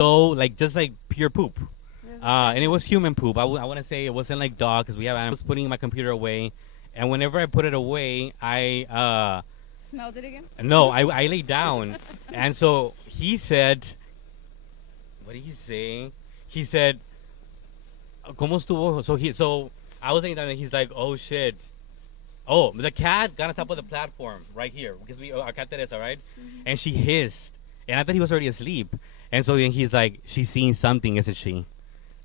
So like just like pure poop. And it was human poop. I want to say it wasn't like dog because we have animals. Putting my computer away, and whenever I put it away, I Smelled it again? no, I lay down, and so he said, what did he say? He said, "Cómo estuvo?" So I was laying down, and he's like, "Oh shit." Oh, the cat got on top of the platform right here because our cat Teresa, right? And she hissed, and I thought he was already asleep, and so then he's like, "She's seeing something, isn't she?"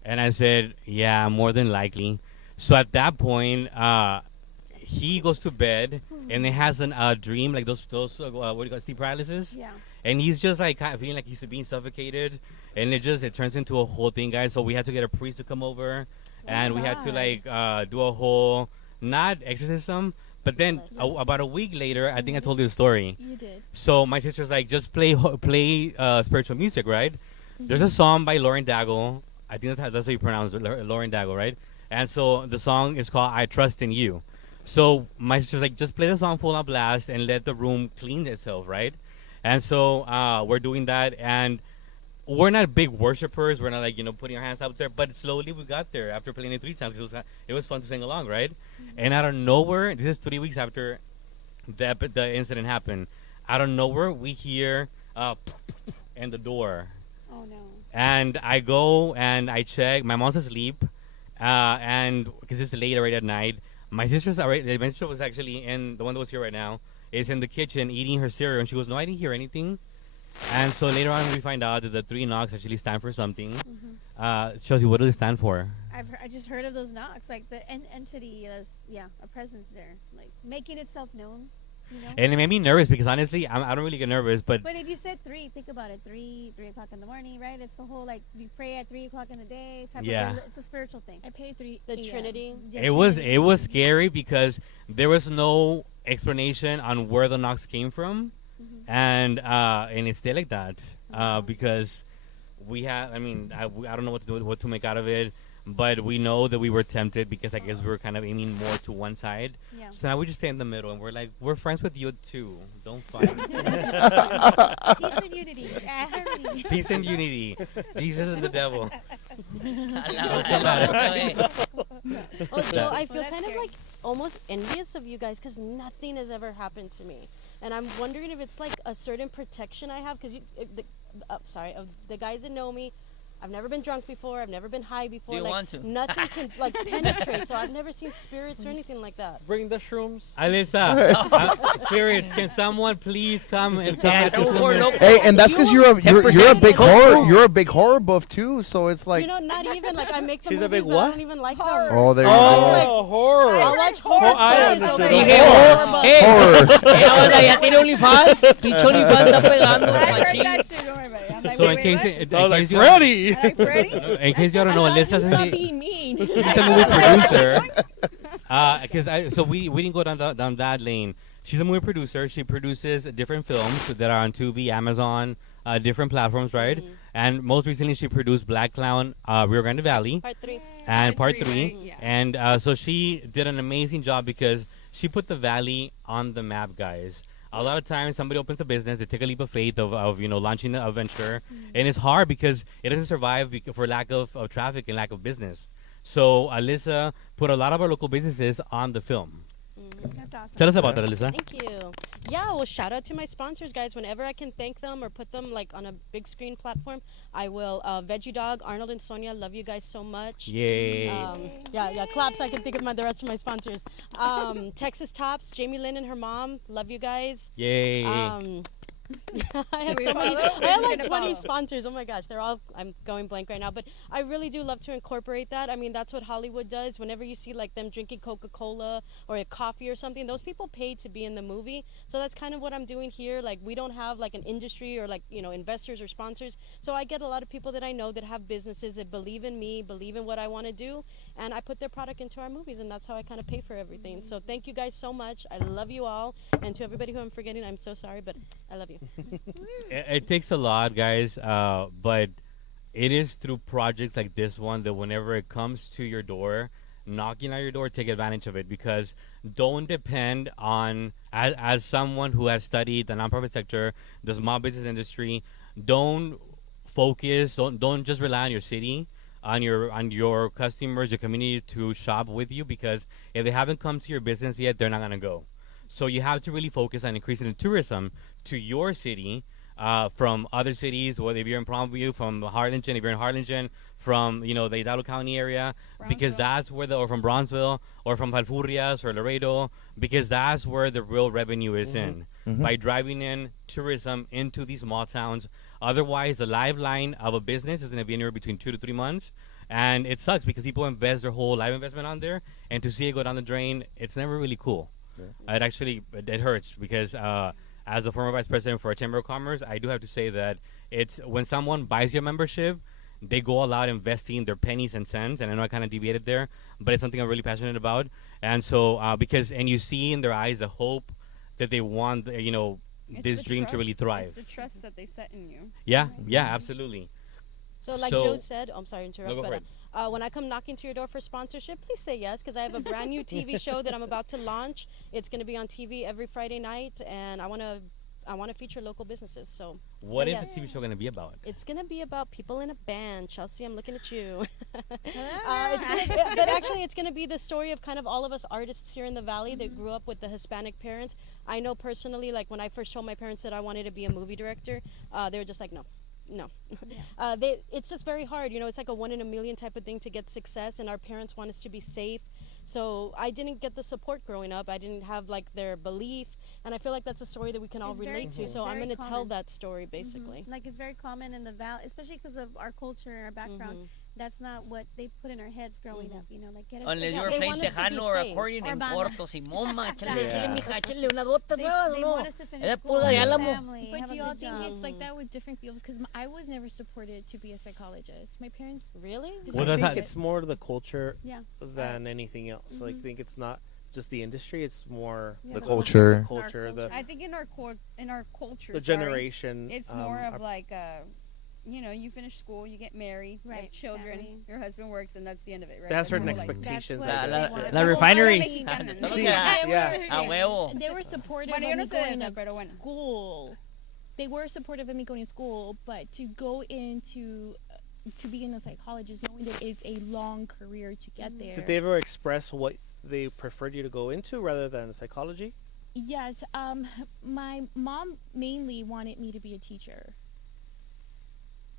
And I said, "Yeah, more than likely." So at that point, he goes to bed and then has a dream like those what do you call it, sleep paralysis. Yeah. And he's just like kind of feeling like he's being suffocated, and it turns into a whole thing, guys. So we had to get a priest to come over, and we had to like do a whole not exorcism, but then about a week later, I think I told you the story. You did. So my sister's like, just play spiritual music, right? There's a song by Lauren Daigle. I think that's how you pronounce it, Lauren Daigle, right? And so the song is called "I Trust in You." So my sister's like, just play the song full on blast and let the room clean itself, right? And so we're doing that, and we're not big worshipers. We're not like putting our hands out there, but slowly we got there after playing it 3 times. It was fun to sing along, right? And out of nowhere, this is 3 weeks after the incident happened. Out of nowhere, we hear and the door. Oh no. And I go and I check. My mom's asleep, and because it's late already at night. My sister was actually in the one that was here right now. Is in the kitchen eating her cereal, and she goes, "No, I didn't hear anything." And so later on, we find out that the 3 knocks actually stand for something. Chelsea, what do they stand for? I just heard of those knocks, like the entity, a presence there, like making itself known. And it made me nervous because honestly, I don't really get nervous, but if you said 3, think about it, 3 o'clock in the morning, right? It's the whole like you pray at 3 o'clock in the day type of. It's a spiritual thing. I pay 3. The Trinity. It was scary because there was no explanation on where the knocks came from, and it stayed like that because we have. I mean, I don't know what to make out of it. But we know that we were tempted because I guess we were kind of aiming more to one side. Yeah. So now we just stay in the middle and we're like, we're friends with you too. Don't fight. Peace and unity. Peace and unity. Jesus and the devil. Oh, Joe, I feel kind of like almost envious of you guys because nothing has ever happened to me. And I'm wondering if it's like a certain protection I have because of the guys that know me. I've never been drunk before. I've never been high before. Do you want to? Nothing can like penetrate. So I've never seen spirits or anything like that. Bring the shrooms. Alyssa, spirits, can someone please come at this moment? Hey, and that's because you're a big horror. You're a big horror buff too. So it's like not even like I make the She's movies, a big but what? I don't even like them. Oh, there you go. Horror. I watch horror. I stories, understood. okay? Horror. Ahora ya tiene OnlyFans. Pinche OnlyFans está pegando. I heard machín. that too. Don't worry about it. I'm like, So wait, in case Freddy? in case you don't know, Alyssa's Stop being mean. she's a movie producer. Because we didn't go down that lane. She's a movie producer. She produces different films that are on Tubi, Amazon, different platforms, right? And most recently, she produced Black Clown, Rio Grande Valley, Part 3. and Part 3. Right? Yeah. And so she did an amazing job because she put the valley on the map, guys. A lot of times, somebody opens a business, they take a leap of faith of launching a venture, and it's hard because it doesn't survive for lack of traffic and lack of business. So Alyssa put a lot of our local businesses on the film. That's awesome. Tell us about that, Alyssa. Thank you. Yeah, well, shout out to my sponsors, guys. Whenever I can thank them or put them like on a big screen platform, I will. Veggie Dog, Arnold and Sonia, love you guys so much. Yay. Yeah, claps. I can think of the rest of my sponsors. Texas Tops, Jamie Lynn and her mom, love you guys. Yay. I had so many. I had like 20 sponsors. Oh my gosh, I'm going blank right now. But I really do love to incorporate that. I mean, that's what Hollywood does. Whenever you see like them drinking Coca-Cola or a coffee or something, those people pay to be in the movie. So that's kind of what I'm doing here. Like we don't have like an industry or like investors or sponsors. So I get a lot of people that I know that have businesses that believe in me, believe in what I want to do, and I put their product into our movies, and that's how I kind of pay for everything. So thank you guys so much. I love you all, and to everybody who I'm forgetting, I'm so sorry, but I love you. It takes a lot, guys, but it is through projects like this one that whenever it comes to your door, knocking on your door, take advantage of it, because don't depend on, as someone who has studied the nonprofit sector, the small business industry, don't focus. Don't just rely on your city, on your customers, your community to shop with you, because if they haven't come to your business yet, they're not gonna go. So you have to really focus on increasing the tourism to your city from other cities, whether if you're in Palmview, from Harlingen, if you're in Harlingen, from the Hidalgo County area, because that's where or from Bronzeville, or from Falfurrias or Laredo, because that's where the real revenue is in, by driving in tourism into these small towns. Otherwise, the lifeline of a business is going to be anywhere between 2 to 3 months, and it sucks because people invest their whole life investment on there, and to see it go down the drain, it's never really cool. It hurts because as a former vice president for a Chamber of Commerce, I do have to say that it's when someone buys your membership, they go all out investing their pennies and cents. And I know I kind of deviated there, but it's something I'm really passionate about. And so and you see in their eyes the hope that they want, this dream to really thrive. It's the trust that they set in you. Yeah, absolutely. So like Joe said, I'm sorry to interrupt, but when I come knocking to your door for sponsorship, please say yes, because I have a brand new TV show that I'm about to launch. It's going to be on TV every Friday night, and I want to feature local businesses. So what is the TV show going to be about? It's going to be about people in a band. Chelsea, I'm looking at you. But actually, it's going to be the story of kind of all of us artists here in the Valley that grew up with the Hispanic parents. I know personally, like when I first told my parents that I wanted to be a movie director, they were just like, no. It's just very hard, it's like a 1 in a million type of thing to get success, and our parents want us to be safe. So I didn't get the support growing up. I didn't have like their belief, and I feel like that's a story that we can all relate to. So I'm going to tell that story basically. Like it's very common in the Valley, especially because of our culture and our background. That's not what they put in our heads growing up, like get unless you were playing Tejano or accordion en corto, Simón, échale mija, échale unas botas nuevas, they no. want us to finish Era school, pura de have a Álamo. family, But have do a y'all good think job. it's like that with different fields? Because I was never supported to be a psychologist. My parents Really? Well, I that's think not- it's more the culture Yeah. than anything else. Like, I think it's not just the industry; it's more Yeah, The the culture. culture, the I think in our culture, the generation. it's more of our- like you finish school, you get married, you have Right, children, family. your husband works, and that's the end of it, right? They have That's certain more like- expectations. what that- they La want. refineries. Mexicana, ¿no? Sí, Yeah. yeah. A huevo. they were supportive Bueno, yo of no me sé de going eso, to pero bueno. school. They were supportive of me going to school, but to go into to being a psychologist, knowing that it's a long career to get there. Did they ever express what they preferred you to go into rather than psychology? Yes. My mom mainly wanted me to be a teacher.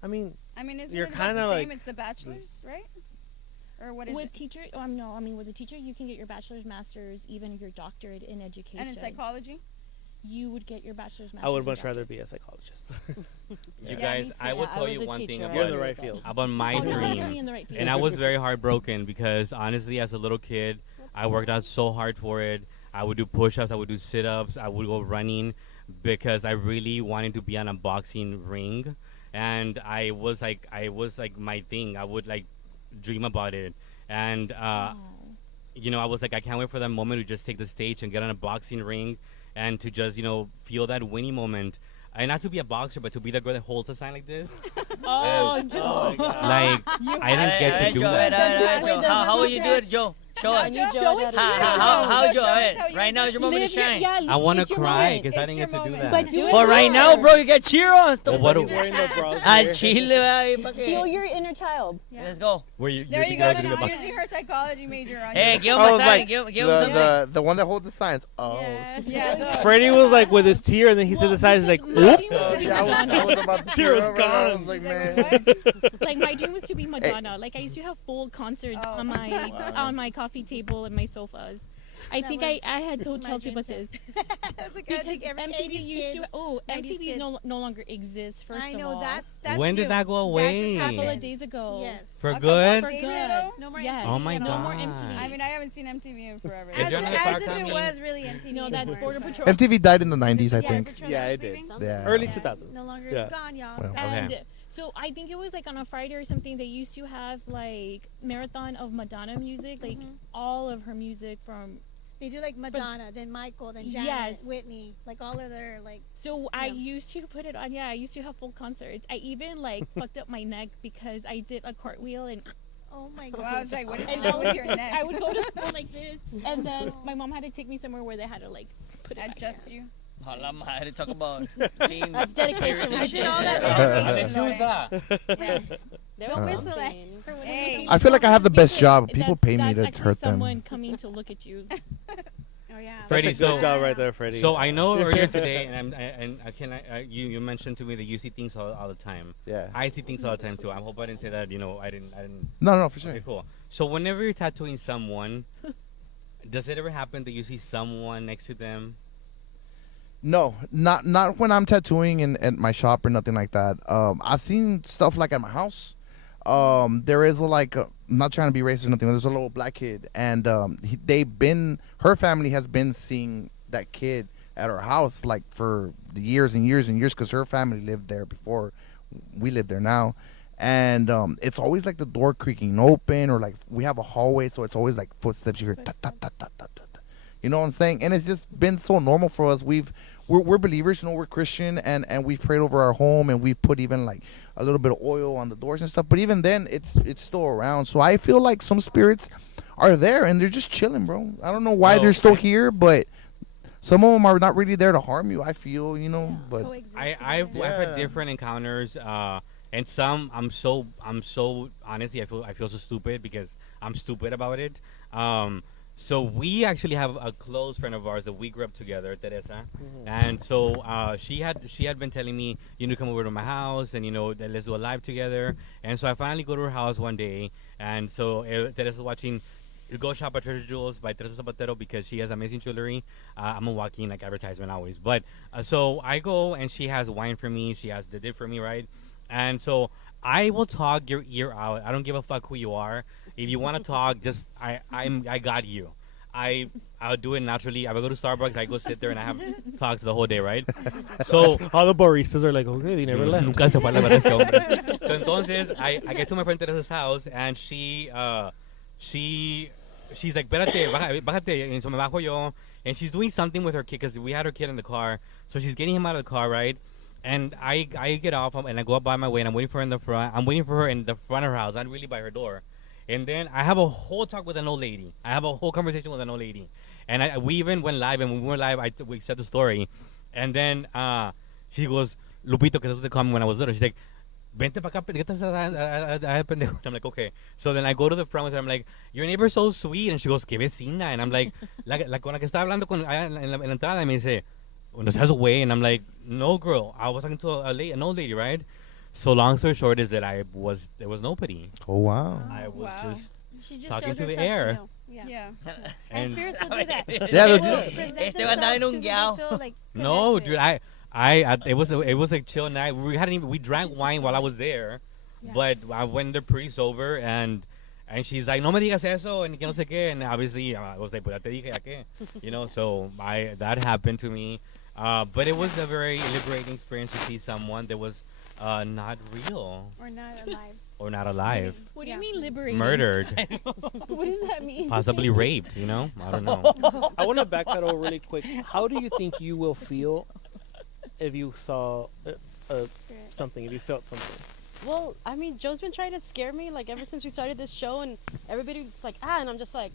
I mean, isn't You're it about kinda the like- same? It's the bachelor's, right? Or what is With it? teacher, no. I mean, with a teacher, you can get your bachelor's, master's, even your doctorate in education. And in psychology? you would get your bachelor's, master's. I would and much rather doctorate. be a psychologist. You Yeah, guys, me I too. will Yeah, I tell was you a one thing teacher. You're in about the right field. my Oh, no, you're dream. in the right field. And I was very heartbroken because honestly, as a little kid, I worked out so hard for it. I would do push-ups, I would do sit-ups, I would go running because I really wanted to be on a boxing ring, and I was like my thing. I would like dream about it, and you know, I was like, I can't wait for that moment to just take the stage and get on a boxing ring, and to just feel that winning moment. And not to be a boxer, but to be the girl that holds a sign like this. Oh, And, Joe. like I didn't get to do Joe, that. Joe, how will you do it, Joe? Show us. Show us How, Joe? Show us how you Right now is your moment to shine. I want to it's your cry moment. because I didn't get to do that. But do it But right now, bro, you got cheer on. Well, what He's do- wearing the bras Al here. chile, ahí, pa' Feel que- your inner child. Let's go. Where you, There you you think I go. should do Now the using her psychology major on Hey, you. give him I a was sign. like, Give him something. the one that holds the signs. Oh. Yes. Yeah, Freddie was like with his tear, and then he said the signs like, my whoop. dream was to be Yeah, I Madonna. was about to Tear was tear up, and I gone. was like, He's man. like, what? Like my dream was to be Madonna. Like I used to have full concerts Oh. on my coffee table and my sofas. I think I had told my Chelsea dream about too. this. That's like, I Because think every MTV 80s used kid- to. Oh, 90s MTV's kid. no longer exists. First I of know all, that's When did new. that go That away? just a couple of happened. days ago. Yes. For A couple good? of days For good. ago? No more Yes. MTV. Oh my no god. more MTV. I mean, I haven't seen MTV in forever. Is As, there another as part if it coming? was really MTV. No, that's anymore. Border Patrol. MTV died in the 90s, I Yeah, think. Patrol Yeah, was it did. leaving? Yeah. Early Yeah, 2000s. No longer. Yeah. It's gone, y'all. Well. And Okay. so I think it was like on a Friday or something. They used to have like marathon of Madonna music, like all of her music from. They do like Madonna, then Michael, then Janet, Yes. Whitney, like all of their like. So I Yeah. used to put it on. Yeah, I used to have full concerts. I even like fucked up my neck because I did a cartwheel and Oh my Well, god. I was like, what did you and do I with your would, neck? I would go to school like this, and then my mom had to take me somewhere where they had to like put it back Adjust there. you. Hala madre, talk about seeing That's dedication. spirits I and did all shit. that. There Don't was whistle something. Hey. I feel like I have the best Because job. People that's- pay me that's to actually hurt them. someone coming to look at you. Oh yeah. Freddie, That's a good so- job right there, Freddie. So I know earlier today, you mentioned to me that you see things all the time. Yeah. I see things all the time too. I hope I didn't say that. I didn't. No, for sure. Okay, cool. So whenever you're tattooing someone, does it ever happen that you see someone next to them? No, not when I'm tattooing at my shop or nothing like that. I've seen stuff like at my house. There is I'm not trying to be racist or nothing. There's a little black kid, and her family has been seeing that kid at her house like for the years and years and years because her family lived there before we live there now. And it's always like the door creaking open, or like we have a hallway, so it's always like footsteps. You hear ta ta ta ta ta ta. You know what I'm saying? And it's just been so normal for us. We're believers, we're Christian, and we've prayed over our home, and we've put even like a little bit of oil on the doors and stuff. But even then, it's still around. So I feel like some spirits are there, and they're just chilling, bro. I don't know why they're still here, but some of them are not really there to harm you. I feel, but I've had different encounters. And some I'm so honestly I feel so stupid because I'm stupid about it. So we actually have a close friend of ours that we grew up together, Teresa, and so she had been telling me, come over to my house and that let's do a live together. And so I finally go to her house one day, and so Teresa's watching Go Shop at Treasure Jewels by Teresa Zapatero because she has amazing jewelry. I'm a walking advertisement always, but so I go and she has wine for me, she has the dip for me, right? And so I will talk your ear out. I don't give a fuck who you are. If you want to talk, just I got you. I'll do it naturally. I will go to Starbucks. I go sit there and I have talks the whole day, right? So all the baristas are like, okay, they never left. Nunca se fue a la verdad este hombre. So entonces I get to my friend Teresa's house and she's like, espérate, bájate. And so me bajo yo, and she's doing something with her kid because we had her kid in the car. So she's getting him out of the car, right? And I get off and I go up by my way and I'm waiting for her in the front. I'm waiting for her in the front of her house, not really by her door. And then I have a whole talk with an old lady. I have a whole conversation with an old lady. And we even went live, and when we went live, we said the story. And then she goes, Lupito, que that's what they call me when I was little. She's like, vente pa acá, pendejo. I'm like, okay. So then I go to the front with her. I'm like, your neighbor's so sweet. And she goes, que vecina. And I'm like, la con la que estaba hablando en la entrada. And me dice, no seas away. And I'm like, no, girl. I was talking to an old lady, right? So long story short is that there was nobody. Oh, wow. I was She just talking showed to the herself air. know. Yeah. Yeah. And spirits will do that. Yeah, they'll They do will that. present Este va a andar en themselves un to guiao. who they feel like No, connected. dude, it was a chill night. We drank wine while I was there, Yeah. but I went there pretty sober, and she's like, no me digas eso, and que no sé qué, and obviously I was like, pues ya te dije ya qué, so that happened to me, but it was a very liberating experience to see someone that was not real Or not alive. or not alive, What do Yeah. you mean liberating? murdered, What does that mean? possibly raped. I don't know. I want to backpedal really quick. How do you think you will feel if you saw something, if you felt something? Well, I mean, Joe's been trying to scare me like ever since we started this show, and everybody's like, and I'm just like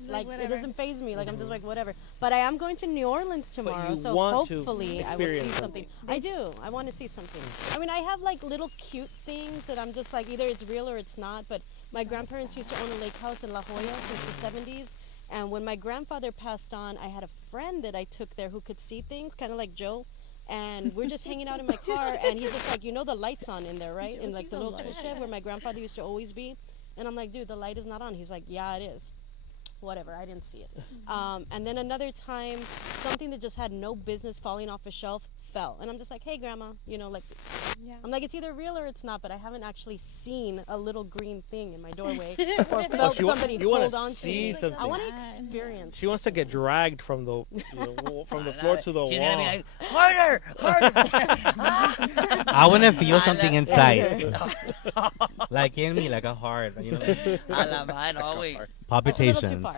it whatever. doesn't faze me. Like I'm just like whatever. But I am going to New Orleans tomorrow, you so want to hopefully I will see experience something. I do. I want to see something. I mean, I have like little cute things that I'm just like either it's real or it's not. But my grandparents used to own a lake house in La Jolla since the 70s. And when my grandfather passed on, I had a friend that I took there who could see things, kind of like Joe. And we're just hanging out in my car, and he's just like, the light's on in there, right? In like the little tool shed where my grandfather used to always be. And I'm like, dude, the light is not on. He's like, yeah, it is. Whatever, I didn't see it. And then another time, something that just had no business falling off a shelf fell. And I'm just like, hey, Grandma, Yeah. I'm like, it's either real or it's not, but I haven't actually seen a little green thing in my doorway or felt somebody you wanna hold on to see me. something. I want to experience. She wants to get dragged from the from the floor to the She's wall. gonna be like, harder. I want to feel something inside, like in me, like a heart, A la madre, no, güey. That's a little too palpitations. far.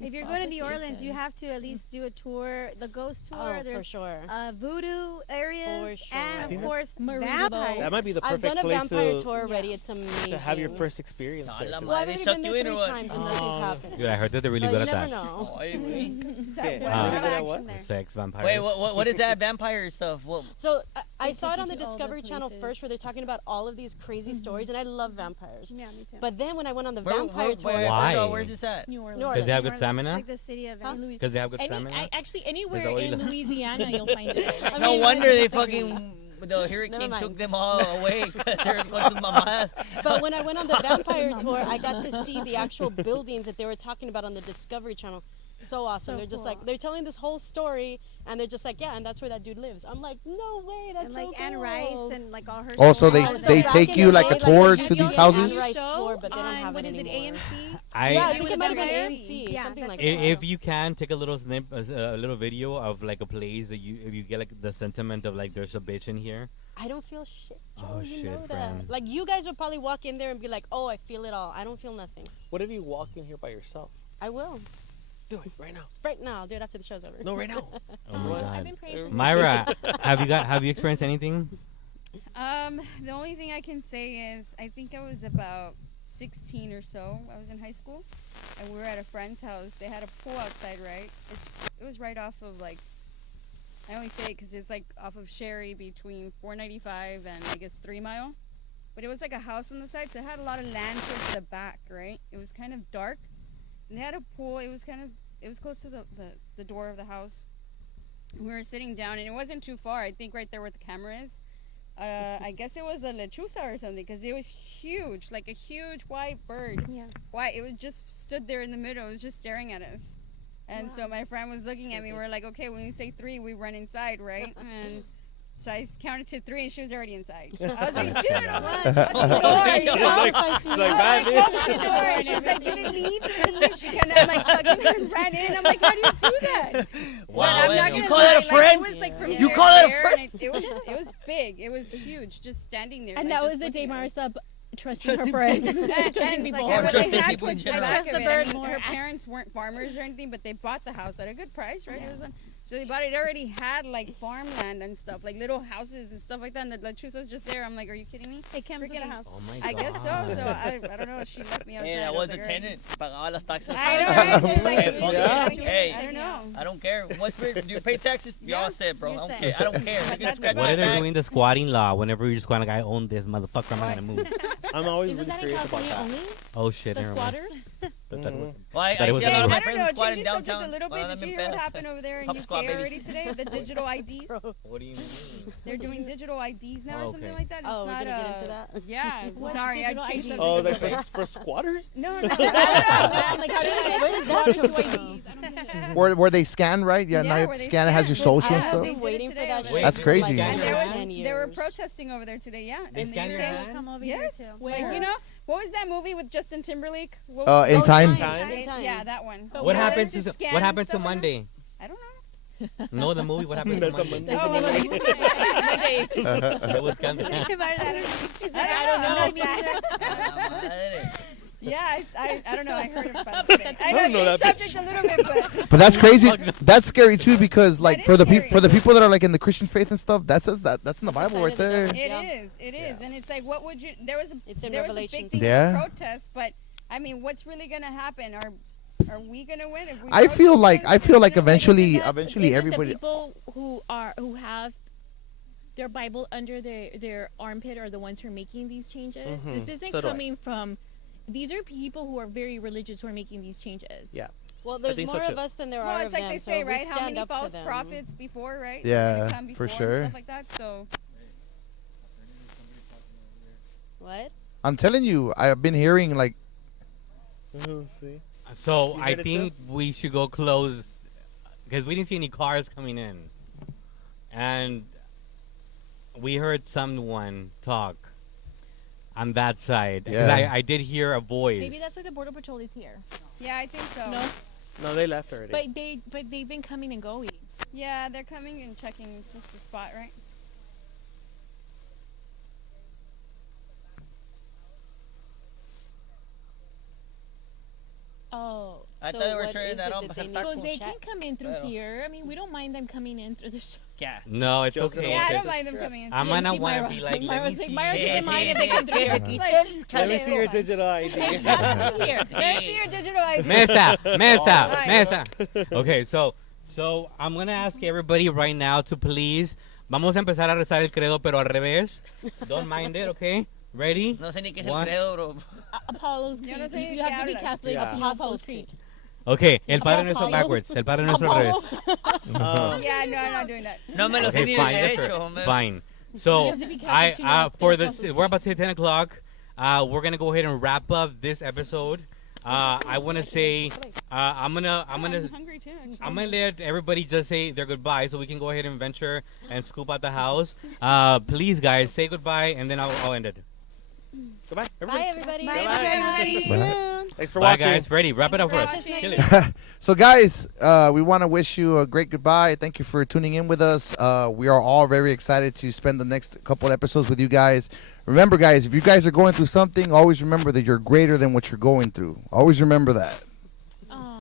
If you're going to New Orleans, you have to at least do a tour, the ghost tour. Oh, There's for sure. voodoo areas, For sure. and of course Maria, Vampire. That might be the I've perfect done a place vampire tour already. Yeah. It's amazing. to have your first experience. No, there. la Well, I've madre, already suck been you there in or 3 what? times and nothing's happened. Dude, I heard that they're really But good you at never that. know. Ay, güey. Okay. There's Ah. no Good at action what? there. Sex, vampires. Wait, what is that vampire stuff? What? So I They saw it take on the you to all the Discovery Channel places. first, where they're talking about all of these crazy stories, and I love vampires. Yeah, me too. But then when I went on the Where, vampire tour, Why? first of all, where's this at? New Orleans. New Because they have New good Orleans, stamina? like the city of Huh? Because they have good stamina? Actually, anywhere Desde in Oila. Louisiana, you'll find it. I No mean, wonder they Never the hurricane mind. took them all away because they're con sus mamadas. But when I went on the vampire tour, I got to see the actual buildings that they were talking about on the Discovery Channel. So awesome. So They're just cool. like, they're telling this whole story, and they're just like, yeah, and that's where that dude lives. I'm like, no way, that's and so like cool. Anne Rice and like all her. Oh, so they stories. they back take in you the like a day, tour they to used these to have Anne houses? Rice tour, but they don't on, have what it is it, anymore. AMC? Yeah, I think was it might have been vampire. AMC, Yeah, something that's like what that. If you can take a little a little video of like a place that if you get like the sentiment of like there's a bitch in here. I don't feel shit. Oh, Joe, you shit, know that. friend. Like you guys would probably walk in there and be like, oh, I feel it all. I don't feel nothing. What if you walk in here by yourself? I will. Do it right now. Right now, I'll do it after the show's over. No, right now. Oh my I've god. been praying for Myra, have you experienced anything? The only thing I can say is I think I was about 16 or so. I was in high school, and we were at a friend's house. They had a pool outside, right? It was right off of like, I only say it because it's like off of Sherry between 495 and I guess 3 Mile. But it was like a house on the side, so it had a lot of land towards the back, right? It was kind of dark, and they had a pool. It was close to the door of the house. We were sitting down, and it wasn't too far. I think right there where the camera is. I guess it was a lechuza or something, because it was huge, like a huge white bird. Yeah. White. It was just stood there in the middle. It was just staring at us. And so my friend was looking at me. We're like, okay, when we say 3, we run inside, right? And so I counted to 3, and she was already inside. I was like, dude, I'm not touching the door. She's like, bad I bitch. closed the door, and she was like, did it leave? Did it leave? She kind of like hugging her and ran in. I'm like, how do you do that? But Wow, I'm not you gonna call that a lie, friend? Like, it was like from You here call to that a there, friend? and it was big. It was huge, just standing there. And like, that just was the looking day at Mara us. stopped trusting her friends, trusting people. Or but trusting they had people in towards the general. back Trust of the it. bird I mean, more. her parents weren't farmers or anything, but they bought the house at a good price, right? It was so they bought it. Already had like farmland and stuff, like little houses and stuff like that. And the lechuza's just there. I'm like, are you kidding me? It comes with the Freaking- house. Oh my god. I guess so. So I don't know. She left me outside. Hey, I I was like, the all right. tenant. Pagaba las taxas. I know. Right? They're like, Hey, "Well, yeah. Hey. I don't know. I don't care. What's weird? Do you pay taxes? You're all set, bro. I You're don't set. care. I don't care. You can scratch What my if they're back. doing the squatting law? Whenever you squat, like I own this motherfucker, I'm not gonna move. I'm always Isn't really that in curious about California that. only? Oh shit, The never mind. squatters? I thought it was- Well, I That it see was a lot of my another- I don't know. friends squatting Changing subject downtown. a little Well, bit. I'm Did you in hear what pedo. happened over there in Pop UK squat, baby. already today? The digital IDs. What do you mean? They're doing digital IDs now Oh, or something okay. like that. It's Oh, we're not gonna get into that? Yeah. What Sorry, I digital changed ID? the Oh, subject like a bit. for squatters? No, I'm like, how do Where you did that squatters come to from? IDs? I don't get it. Where they scan, right? Yeah, now you have where to they scan it, has your scan. social and Yeah, stuff. they I've did been it waiting for today that over shit there. That's for, crazy. like, And there was 10 they were years. protesting over there today. Yeah. They in the scan your UK. hand? Come over Yes. here too. Like, you know, what was that movie with Justin Timberlake? What In was it? Time? Time? In Time. Yeah, that one. But What Yeah, happened they to just scan what and happened to stuff like that. Monday? I don't know. No, the movie. What happened to That's a Monday? Monday. It was scanned. I don't know. I don't know. I'm not either. A la madre. Yeah, I don't know. I heard about it. I know don't know it's that subject a little bit, but But that's crazy. That's scary too, because like That for is the scary. for the people that are like in the Christian faith and stuff, that says that's in the Bible right sign of the there. devil. it Yeah. is. It is, and it's like, what would you? There was a It's in there was a big Revelations. thing Yeah. of protest, but I mean, what's really gonna happen? Are we gonna win? If we I feel protest, like are we gonna win? eventually Isn't everybody. the people who have their Bible under their armpit are the ones who are making these changes. Mhm. This isn't So do I. coming from. These are people who are very religious who are making these changes. Yeah. Well, there's think so more of too. us than there Well, are it's of like them. they so say, if we right? How stand many up to false them- prophets before, right? Yeah, They're gonna come for before and sure. Stuff like that. So What? I'm telling you, I've been hearing like See? So You I heard it, think we should go close because we didn't see any cars coming in, and we heard someone talk on that side. 'Cause Yeah. I did hear a voice. Maybe that's why the border patrol is here. yeah, I think so. No, No, they left already. but they've been coming and going. Yeah, they're coming and checking just the spot, right? Oh, I I So thought they were what turning is that it on that para they hacer need Because tacos. they check? can come in through Claro. here. I mean, we don't mind them coming in through the shop. Yeah. No, it's Joking okay. Yeah, I because don't mind them coming in. I might not see, want to Myra. be like, Myra let me was like, see. Myra doesn't mind if they sí, come through que here. se quiten, Let me chale. see your digital ID. Here. Let's see your digital ID. Mesa, mesa, Right. mesa. Okay, so I'm gonna ask everybody right now to please. Vamos a empezar a rezar el credo, pero al revés. Don't mind it, okay? Ready? No sé ni qué es el One. credo, bro. Apollo's Yo Creed. no sé ni You qué have to be hablas. Catholic Yeah. to know Apollo's Creed. Okay, el Padre Apollo. Nuestro backwards. El Padre Nuestro al revés. Yeah, no, I'm not doing that. No me lo sé Okay, ni de fine, yes, derecho, sir. hombre. Fine. So You have to be Catholic to know for the this, Apostles' we're about to hit 10 o'clock. We're gonna go ahead and wrap up this episode. I want to say, I'm gonna hungry too. Actually. I'm gonna let everybody just say their goodbye so we can go ahead and venture and scoop out the house. Please, guys, say goodbye and then I'll end it. Goodbye, Bye, everybody. everybody. Bye, everybody. Thanks for Bye, watching. guys. Ready? Wrap it up for Thank us. you for Kill watching. it. So, guys, we want to wish you a great goodbye. Thank you for tuning in with us. We are all very excited to spend the next couple episodes with you guys. Remember, guys, if you guys are going through something, always remember that you're greater than what you're going through. Always remember that.